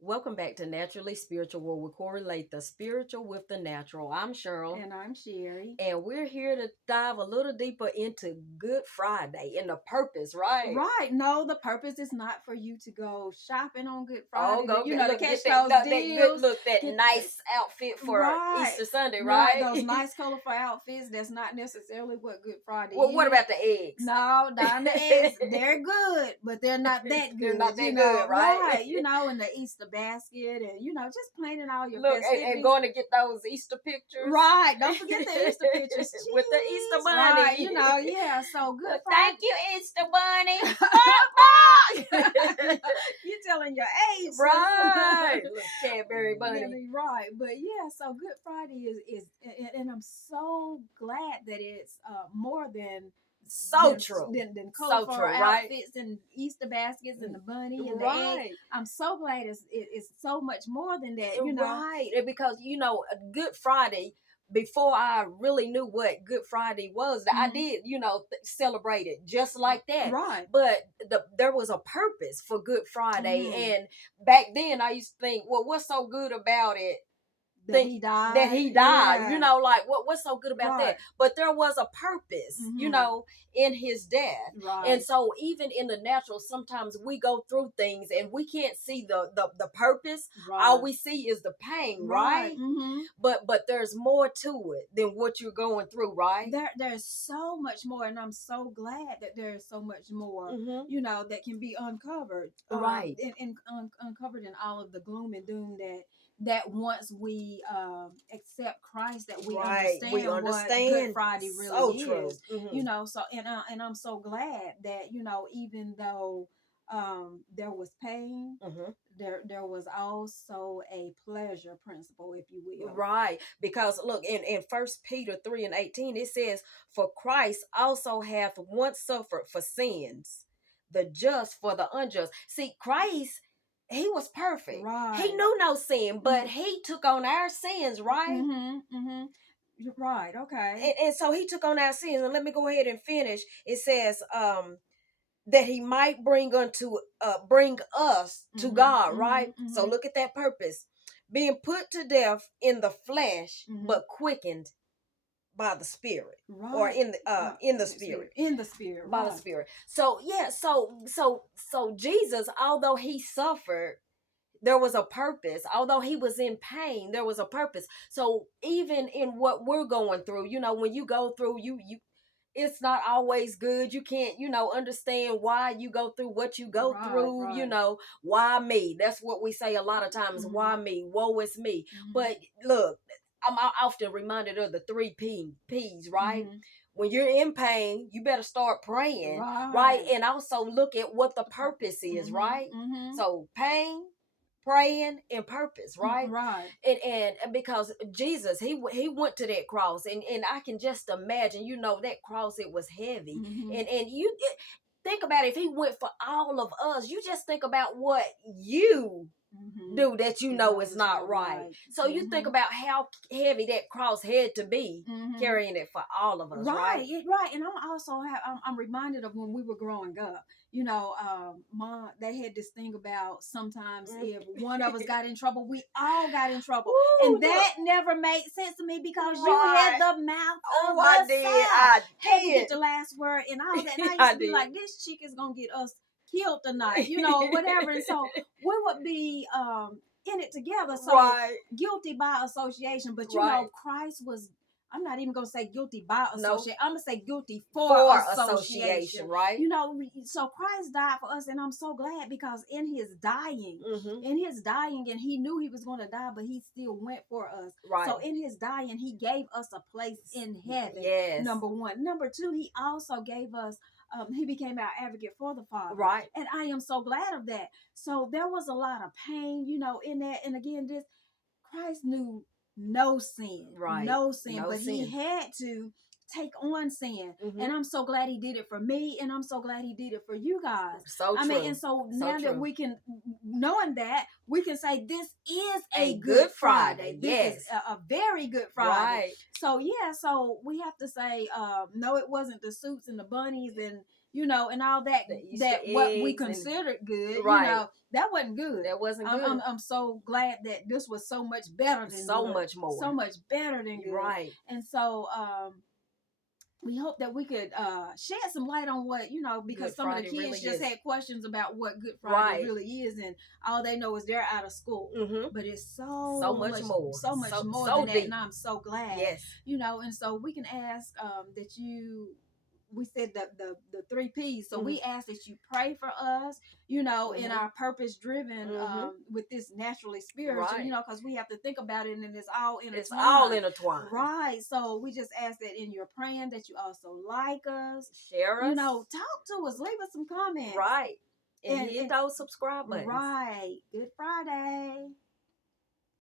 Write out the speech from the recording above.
Welcome back to Naturally Spiritual, where we correlate the spiritual with the natural. I'm Cheryl, And I'm Sherry. and we're here to dive a little deeper into Good Friday and the purpose, right? Right. No, the purpose is not for you to go shopping on Good Oh, Friday, go you get know, to look, catch get those that good deals. look, that Get nice outfit for right. Easter Sunday, Right. right? Those nice colorful outfits. That's not necessarily what Good Friday Well, what is. about the eggs? No, down the eggs, they're good, but they're not that They're not good, that good, right? right, and the Easter basket and, just planning all your Look, and festivities. going to get those Easter pictures. Right. Don't forget the Easter pictures. With the Easter Cheese. Right. bunny. Yeah. So Good Look, Friday. thank you, Easter bunny. You telling your age, sis. Right. Look, Cadbury bunny. Right. But yeah, so Good Friday and I'm so glad that it's more than So true. than So colorful true, right? outfits and Easter baskets and the bunny and the eggs. Right. I'm so glad it's so much more than that, Right. And because, Good Friday, before I really knew what Good Friday was, I Mhm. did, celebrate it just like that. Right. But there was a purpose for Good Friday. Mhm. And back then I used to think, well, what's so good about it? That he died. That he died, Yeah. like what's so good about Right. that? But there was a purpose, Mhm. in his death. Right. And so even in the natural, sometimes we go through things and we can't see the purpose. Right. All we see is the pain, right? Mm-hmm. But there's more to it than what you're going through, right? There's so much more, and I'm so glad that there's so much more, that can be uncovered, Right. and uncovered in all of the gloom and doom that once we accept Christ, that we Right. understand, We what Good understand. Friday So really true. is. So and I'm so glad that even though there was pain, there was also a pleasure principle, if you will. Right. Because look, in First Peter 3:18, it says, for Christ also hath once suffered for sins, the just for the unjust. See, Christ, he was perfect. Right. He knew no sin, but he took on our sins, right? Right. Okay. And so he took on our sins. And let me go ahead and finish. It says, that he might bring us to God, right? So look at that purpose. Being put to death in the flesh, but quickened by the spirit. Right. Or in the spirit. In the spirit. By the spirit. So yeah, so Jesus, although he suffered, there was a purpose. Although he was in pain, there was a purpose. So even in what we're going through, when you go through, you it's not always good. You can't, understand why you go through what you go through, why me? That's what we say a lot of times. Why me? Woe is me. But look, I'm often reminded of the three P's, right? When you're in pain, you better start praying, right? And also look at what the purpose is, right? So pain, praying, and purpose, right? Right. And because Jesus, he went to that cross, and I can just imagine, that cross, it was heavy. And you think about it, if he went for all of us, you just think about what you do that is not right. So you think about how heavy that cross had to be, carrying it for all of us, right? Right. And I'm reminded of when we were growing up. Mom, they had this thing about sometimes if one of us got in trouble, we all got in trouble. Ooh, and that never made sense to me because you had the mouth of the I did. South. I Had to did. get the last word and all that. And I used to be like, this chick is gonna get us killed tonight, whatever. And so we would be in it together. So guilty by association. But Christ was, I'm not even gonna say guilty by association. I'm gonna say guilty for association, right? So Christ died for us, and I'm so glad because in his dying, and he knew he was gonna die, but he still went for us. Right. So in his dying, he gave us a place in heaven. Yes. Number one. Number two, he also gave us. He became our advocate for the Father. Right. And I am so glad of that. So there was a lot of pain, in that. And again, this Christ knew no sin. Right. No sin. No but sin. He had to take on sin. And I'm so glad he did it for me. And I'm so glad he did it for you guys. So true. I mean, and so now that we can, knowing that, we can say this is a Good Friday. Yes. This is a very good Friday. Right. So yeah, so we have to say, no, it wasn't the suits and the bunnies and you know, and all that what we considered good, right. you know, that wasn't good. That wasn't good. I'm so glad that this was so much better than so good. much more. So much better than good. Right. And so we hope that we could shed some light on what, you know, because some of the kids really just had questions about what Good Friday really is, and all they know is they're out of school. But it's so much more. So much more than that, and I'm so glad. Yes. You know, and so we can ask that you, we said the 3 P's. So we ask that you pray for us, you know, in our purpose driven with this naturally spiritual, you know, because we have to think about it, and it's all intertwined. It's all intertwined. Right. So we just ask that in your praying that you also like us, share us, you know, talk to us, leave us some comments. Right. And hit those subscribe buttons. Right. Good Friday.